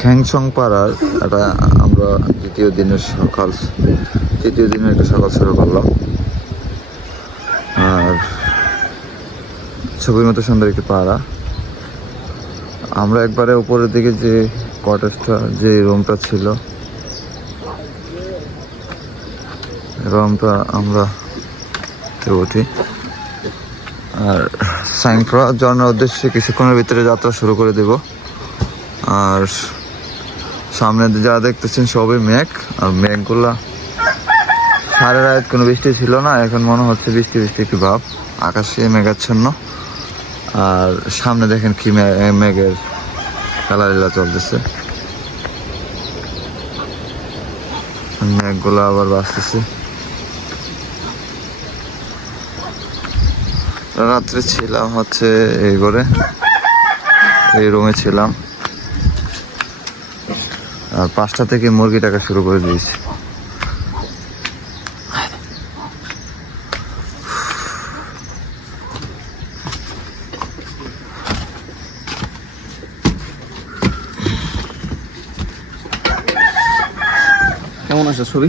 খ্যাংসং পাড়ার একটা, আমরা দ্বিতীয় দিনের সকাল, তৃতীয় দিনের একটা সকাল শুরু করলাম। আর ছবির মতো সুন্দর একটি পাড়া। আমরা একবারে উপরের দিকে যে কটেজটা যে রুমটা ছিল রুমটা আমরা উঠি। আর সাইংপ্রা ঝর্ণার উদ্দেশ্যে কিছুক্ষণের ভিতরে যাত্রা শুরু করে দেব। আর সামনে যা দেখতেছেন সবই মেঘ, আর মেঘগুলা সারা রাত কোনো বৃষ্টি ছিল না, এখন মনে হচ্ছে বৃষ্টি বৃষ্টি একটু ভাব, আকাশে মেঘাচ্ছন্ন। আর সামনে দেখেন কি মেঘের খেলাধুলা চলতেছে। মেঘগুলো আবার বাঁচতেছে রাত্রে ছিলাম হচ্ছে এই করে এই রুমে ছিলাম। আর পাঁচটা থেকে মুরগি টাকা শুরু করে দিয়েছি। কেমন আছে ছবি?